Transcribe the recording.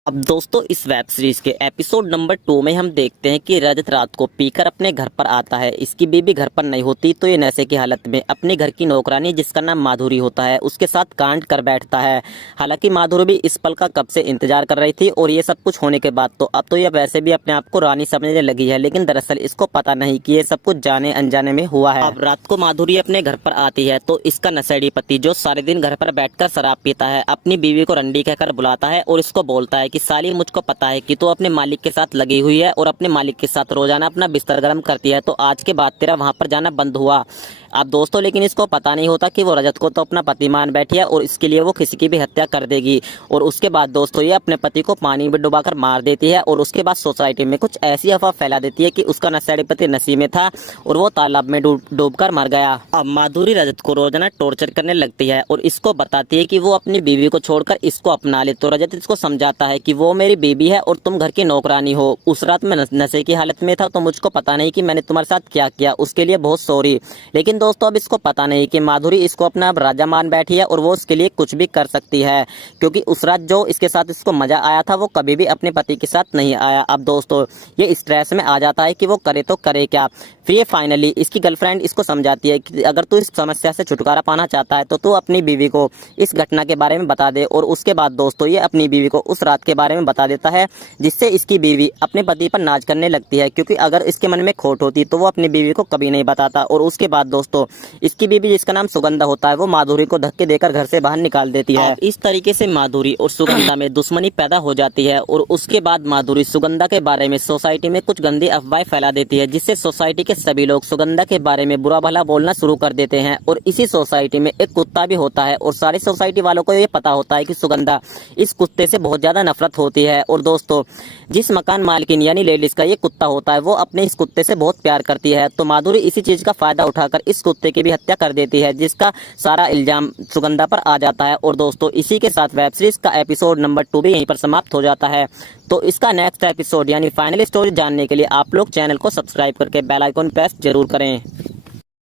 अब दोस्तों इस वेब सीरीज के एपिसोड नंबर 2 में हम देखते हैं कि रजत रात को पीकर अपने घर पर आता है। इसकी बीवी घर पर नहीं होती तो ये नशे की हालत में अपने घर की नौकरानी जिसका नाम माधुरी होता है उसके साथ कांड कर बैठता है। हालांकि माधुरी भी इस पल का कब से इंतजार कर रही थी और ये सब कुछ होने के बाद तो अब तो ये वैसे भी अपने आप को रानी समझने लगी है, लेकिन दरअसल इसको पता नहीं कि ये सब कुछ जाने अनजाने में हुआ है। अब रात को माधुरी अपने घर पर आती है तो इसका नशेड़ी पति जो सारे दिन घर पर बैठकर शराब पीता है अपनी बीवी को रंडी कहकर बुलाता है और इसको बोलता है कि साली मुझको पता है कि तू अपने मालिक के साथ लगी हुई है और अपने मालिक के साथ रोजाना अपना बिस्तर गर्म करती है, तो आज के बाद तेरा वहां पर जाना बंद हुआ। अब दोस्तों लेकिन इसको पता नहीं होता कि वो रजत को तो अपना पति मान बैठी है और इसके लिए वो किसी की भी हत्या कर देगी। और उसके बाद दोस्तों ये अपने पति को पानी में डुबाकर मार देती है और उसके बाद सोसाइटी में कुछ ऐसी अफवाह फैला देती है कि उसका नशेड़ी पति नशे में था और वो तालाब में डूबकर मर गया। अब माधुरी रजत को रोजाना टॉर्चर करने लगती है और इसको बताती है कि वो अपनी बीवी को छोड़कर इसको अपना ले, तो रजत इसको समझाता है कि वो मेरी बीवी है और तुम घर की नौकरानी हो। उस रात मैं नशे की हालत में था तो मुझको पता नहीं कि मैंने तुम्हारे साथ क्या किया, उसके लिए बहुत सॉरी। लेकिन दोस्तों अब इसको पता नहीं कि माधुरी इसको अपना अब राजा मान बैठी है और वो उसके लिए कुछ भी कर सकती है, क्योंकि उस रात जो इसके साथ इसको मजा आया था वो कभी भी अपने पति के साथ नहीं आया। अब दोस्तों ये स्ट्रेस में आ जाता है कि वो करे तो करे क्या। फिर ये फाइनली इसकी गर्लफ्रेंड इसको समझाती है कि अगर तू इस समस्या से छुटकारा पाना चाहता है तो तू अपनी बीवी को इस घटना के बारे में बता दे। और उसके बाद दोस्तों ये अपनी बीवी को उस रात के बारे में बता देता है, जिससे इसकी बीवी अपने पति पर नाज करने लगती है, क्योंकि अगर इसके मन में खोट होती तो वो अपनी बीवी को कभी नहीं बताता। और उसके बाद दोस्तों इसकी बीवी जिसका नाम सुगंधा होता है वो माधुरी को धक्के देकर घर से बाहर निकाल देती है। इस तरीके से माधुरी और सुगंधा में दुश्मनी पैदा हो जाती है और उसके बाद माधुरी सुगंधा के बारे में सोसाइटी में कुछ गंदी अफवाहें फैला देती है, जिससे सोसाइटी के सभी लोग सुगंधा के बारे में बुरा भला बोलना शुरू कर देते हैं। और इसी सोसाइटी में एक कुत्ता भी होता है और सारी सोसाइटी वालों को ये पता होता है कि सुगंधा इस कुत्ते से बहुत ज्यादा नफरत होती है। और दोस्तों जिस मकान मालकिन यानी लेडीज का ये कुत्ता होता है वो अपने इस कुत्ते से बहुत प्यार करती है, तो माधुरी इसी चीज का फायदा उठाकर इस कुत्ते की भी हत्या कर देती है, जिसका सारा इल्जाम सुगंधा पर आ जाता है। और दोस्तों इसी के साथ वेब सीरीज का एपिसोड नंबर 2 भी यहीं पर समाप्त हो जाता है। तो इसका नेक्स्ट एपिसोड यानी फाइनल स्टोरी जानने के लिए आप लोग चैनल को सब्सक्राइब करके बेल आइकन प्रेस जरूर करें।